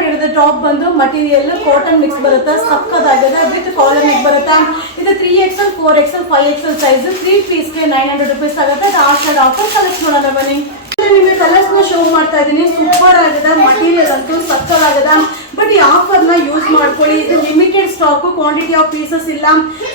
ಮಾಡಿರೋದು ಟಾಪ್ ಬಂದು material cotton mix ಬರುತ್ತೆ, ಸಕ್ಕದಾಗಿದೆ ವಿತ್ ಕಾಲರ್ ನೆಕ್ ಬರುತ್ತೆ. ಇದು 3XL 4XL 5XL size 3 ಪೀಸ್ಗೆ 900 rupees ಆಗುತ್ತೆ. ಅದು ಆಷಾಢ ಆಫರ್ ಕಲೆಕ್ಟ್ ಮಾಡೋಣ ಬನ್ನಿ. ನಿಮಗೆ ಕಲರ್ಸ್ ನ ಶೋ ಮಾಡ್ತಾ ಇದ್ದೀನಿ. ಸೂಪರ್ ಆಗಿದೆ, ಮಟೀರಿಯಲ್ ಅಂತೂ ಸಕ್ಕದಾಗಿದೆ. ಬಟ್ ಈ ಆಫರ್ ನ ಯೂಸ್ ಮಾಡ್ಕೊಳ್ಳಿ. ಇದು limited stock, quantity of pieces ಇಲ್ಲ.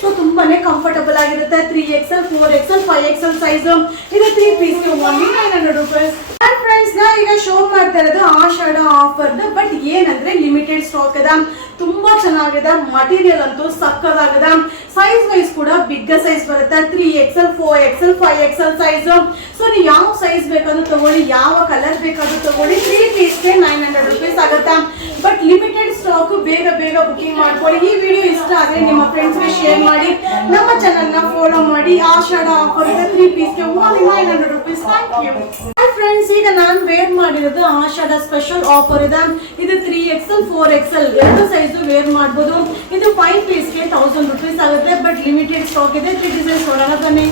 ಸೊ ತುಂಬಾನೇ ಕಂಫರ್ಟಬಲ್ ಆಗಿರುತ್ತೆ. 3XL 4XL 5XL size. ಇದು 3 ಪೀಸ್ಗೆ ಓನ್ಲಿ 900 rupees. ಅಂಡ್ ಫ್ರೆಂಡ್ಸ್ ನಾ ಈಗ ಶೋ ಮಾಡ್ತಾ ಇರೋದು ಆಷಾಢ ಆಫರ್. ಬಟ್ ಏನಂದ್ರೆ ಲಿಮಿಟೆಡ್ ಸ್ಟಾಕ್ ಇದೆ, ತುಂಬಾ ಚೆನ್ನಾಗಿದೆ. ಮಟೀರಿಯಲ್ ಅಂತೂ ಸಕ್ಕದಾಗಿದೆ. ಸೈಜ್ ವೈಸ್ ಕೂಡ ಬಿಗ್ ಸೈಜ್ ಬರುತ್ತೆ. 3XL 4XL 5XL size. So ನೀವು ಯಾವ ಸೈಜ್ ಬೇಕಾದ್ರೂ ತಗೊಳ್ಳಿ, ಯಾವ ಕಲರ್ ಬೇಕಾದ್ರೂ ತಗೊಳ್ಳಿ. 3 ಪೀಸ್ಗೆ 900 rupees ಆಗುತ್ತೆ. ಬಟ್ ಲಿಮಿಟೆಡ್ ಸ್ಟಾಕ್, ಬೇಗ ಬೇಗ ಬುಕಿಂಗ್ ಮಾಡ್ಕೊಳ್ಳಿ. ಈ ವಿಡಿಯೋ ಇಷ್ಟ ಆದ್ರೆ ನಿಮ್ಮ ಫ್ರೆಂಡ್ಸ್ಗೆ ಶೇರ್ ಮಾಡಿ, ನಮ್ಮ ಚಾನಲ್ ನ ಫಾಲೋ ಮಾಡಿ. ಆಷಾಢ ಆಫರ್ ಇದೆ, 3 ಪೀಸ್ಗೆ only 900 rupees. Thank you friends. ಈಗ ನಾನು ವೇರ್ ಮಾಡಿರೋದು ಆಷಾಢ ಸ್ಪೆಷಲ್ ಆಫರ್ ಇದೆ. ಇದು 3XL 4XL ಎರಡು ಸೈಜ್ ವೇರ್ ಮಾಡಬಹುದು. ಇದು 5 ಪೀಸ್ಗೆ 1000 rupees ಆಗುತ್ತೆ. ಬಟ್ ಲಿಮಿಟೆಡ್ ಸ್ಟಾಕ್ ಇದೆ. 3 ಡಿಸೈನ್ಸ್ ನೋಡೋಣ ಬನ್ನಿ.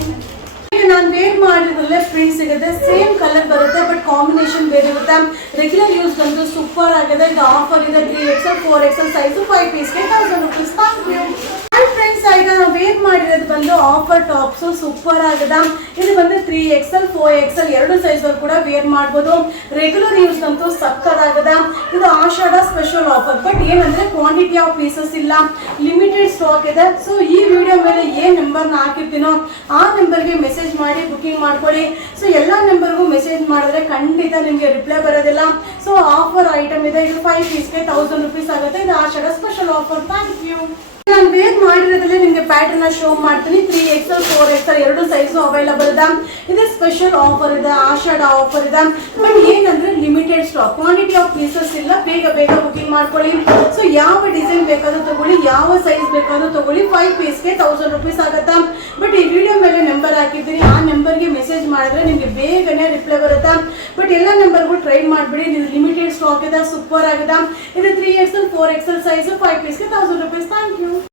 ಈಗ ನಾನು ವೇರ್ ಮಾಡಿದ್ರಲ್ಲೇ ಪ್ರಿಂಟ್ ಸಿಗುತ್ತೆ, ಸೇಮ್ ಕಲರ್ ಬರುತ್ತೆ, ಬಟ್ ಕಾಂಬಿನೇಷನ್ ಬೇರೆ ಇರುತ್ತೆ. ರೆಗ್ಯುಲರ್ ಯೂಸ್ ಬಂದು ಸೂಪರ್ ಆಗಿದೆ. ಇದು ಆಫರ್ ಇದೆ. 3XL 4XL ಸೈಜ್ 5 ಪೀಸ್ಗೆ 1000 rupees. Thank you friends. ಈಗ ನಾವು ವೇರ್ ಮಾಡಿರೋದು ಬಂದು ಆಫರ್ ಟಾಪ್ಸ್ ಸೂಪರ್ ಆಗಿದೆ. ಇದು ಬಂದು 3XL 4XL ಎರಡು ಸೈಜ್ ಕೂಡ ವೇರ್ ಮಾಡಬಹುದು. ರೆಗ್ಯುಲರ್ ಯೂಸ್ ಅಂತೂ ಸಕ್ಕದಾಗಿದೆ. ಇದು ಆಷಾಢ ಸ್ಪೆಷಲ್ ಆಫರ್. ಬಟ್ ಏನಂದ್ರೆ ಕ್ವಾಂಟಿಟಿ ಆಫ್ ಪೀಸಸ್ ಇಲ್ಲ, ಲಿಮಿಟೆಡ್ ಸ್ಟಾಕ್ ಇದೆ. ಸೊ ಈ ವಿಡಿಯೋ ಮೇಲೆ ಏನ್ ನಂಬರ್ನ ಹಾಕಿರ್ತೀನೋ ಆ ನಂಬರ್ಗೆ ಮೆಸೇಜ್ ಮಾಡಿ ಬುಕಿಂಗ್ ಮಾಡ್ಕೊಳ್ಳಿ. ಸೊ ಎಲ್ಲಾ ನಂಬರ್ಗೂ ಮೆಸೇಜ್ ಮಾಡಿದ್ರೆ ಖಂಡಿತ ನಿಮಗೆ ರಿಪ್ಲೈ ಬರೋದಿಲ್ಲ. ಸೊ ಆಫರ್ ಐಟಮ್ ಇದೆ. ಇದು 5 ಪೀಸ್ಗೆ 1000 rupees ಆಗುತ್ತೆ. ಇದು Ashadha special offer. Thank you. ನಾನು ವೇರ್ ಮಾಡಿರೋದ್ರಲ್ಲಿ ನಿಮಗೆ ಪ್ಯಾಟರ್ನ್ ಶೋ ಮಾಡ್ತೀನಿ. 3XL 4XL ಎರಡು ಸೈಜ್ ಅವೈಲಬಲ್ ಇದೆ. ಇದು ಸ್ಪೆಷಲ್ ಆಫರ್ ಇದೆ, ಆಷಾಢ ಆಫರ್ ಇದೆ. ಬಟ್ ಏನಂದ್ರೆ limited stock, quantity of pieces ಇಲ್ಲ. ಬೇಗ ಬೇಗ ಬುಕಿಂಗ್ ಮಾಡ್ಕೊಳ್ಳಿ. ಸೊ ಯಾವ ಡಿಸೈನ್ ಬೇಕಾದ್ರೂ ತಗೊಳ್ಳಿ, ಯಾವ ಸೈಜ್ ಬೇಕಾದ್ರೂ ತಗೊಳ್ಳಿ. 5 ಪೀಸ್ಗೆ 1000 rupees ಆಗುತ್ತೆ. ಬಟ್ ಈ ವಿಡಿಯೋ ಮೇಲೆ ನಂಬರ್ ಹಾಕಿದ್ದೀನಿ, ಆ ನಂಬರ್ಗೆ ಮೆಸೇಜ್ ಮಾಡಿದ್ರೆ ನಿಮಗೆ ಬೇಗನೆ ರಿಪ್ಲೈ ಬರುತ್ತೆ. ಬಟ್ ಎಲ್ಲ ನಂಬರ್ಗೂ ಟ್ರೈ ಮಾಡ್ಬಿಡಿ. ಇದು ಲಿಮಿಟೆಡ್ ಸ್ಟಾಕ್ ಇದೆ, ಸೂಪರ್ ಆಗಿದೆ. ಇದು 3XL 4XL ಸೈಜ್ 5 ಪೀಸ್ಗೆ 1000 rupees. Thank you.